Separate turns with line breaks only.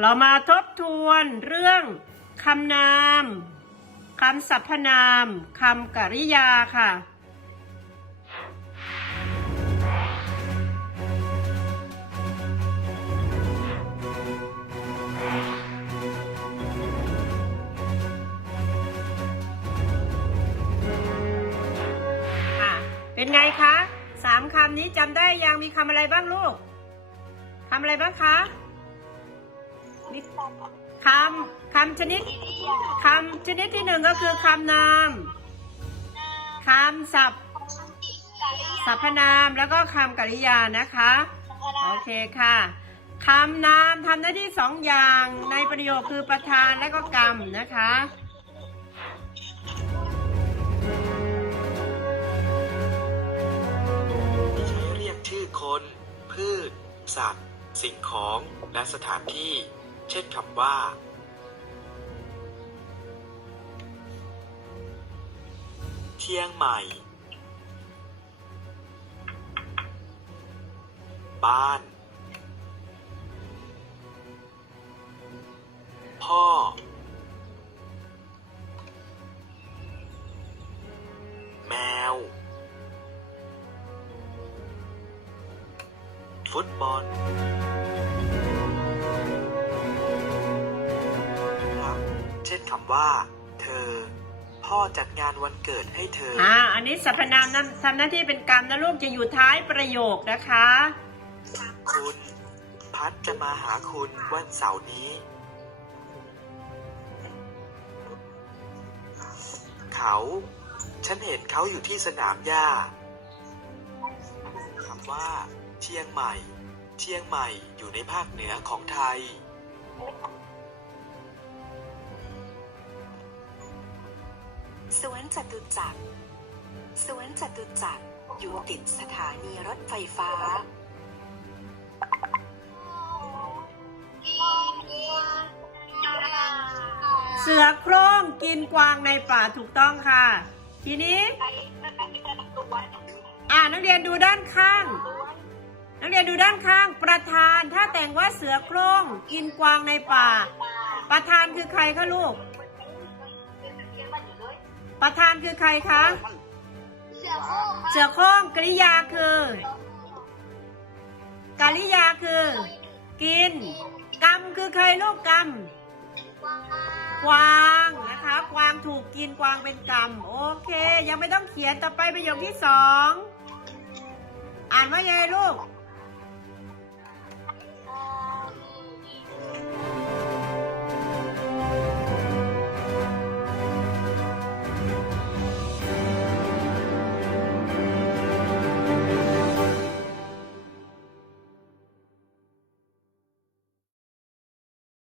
เรามาทบทวนเรื่องคำนามคำสรรพนามคำกริยาค่ะ เป็นไงคะสามคำนี้จำได้ยังมีคำอะไรบ้างลูกคำอะไรบ้างคะ คำคำชนิดคำชนิดที่หนึ่งก็คือคำนามคำศัพท์สรรพนามแล้วก็คำกริยานะคะ โอเคค่ะคำนามทำหน้าที่สองอย่างในประโยคคือประธานและก็กรรมนะคะ
ใช้เรียกชื่อคน พืช สัตว์ สิ่งของและสถานที่ เช่นคำว่า เชียงใหม่ บ้าน พ่อ แมว ฟุตบอล คำว่า เธอ พ่อจัดงานวันเกิดให้เธอ
อ่า อันนี้สรรพนามนั้นทำหน้าที่เป็นกรรมนะลูกจะอยู่ท้ายประโยคนะคะ
คุณ พัดจะมาหาคุณวันเสาร์นี้ เขา ฉันเห็นเขาอยู่ที่สนามหญ้าคำว่า เชียงใหม่ เชียงใหม่อยู่ในภาคเหนือของไทย
สวนจตุจักร สวนจตุจักร อยู่ติดสถานีรถไฟฟ้า
เสือโคร่งกินกวางในป่าถูกต้องค่ะ ทีนี้อ่านักเรียนดูด้านข้าง นักเรียนดูด้านข้าง ประธานถ้าแต่งว่าเสือโคร่งกินกวางในป่า ประธานคือใครคะลูก ประธานคือใครคะเสือโคร่งกริยาคือ กริยาคือ กิน กรรมคือใครลูกกรรมกวางนะคะ กวางถูกกินกวางเป็นกรรม โอเค ยังไม่ต้องเขียนต่อไปประโยคที่สอง อ่านว่าไงลูก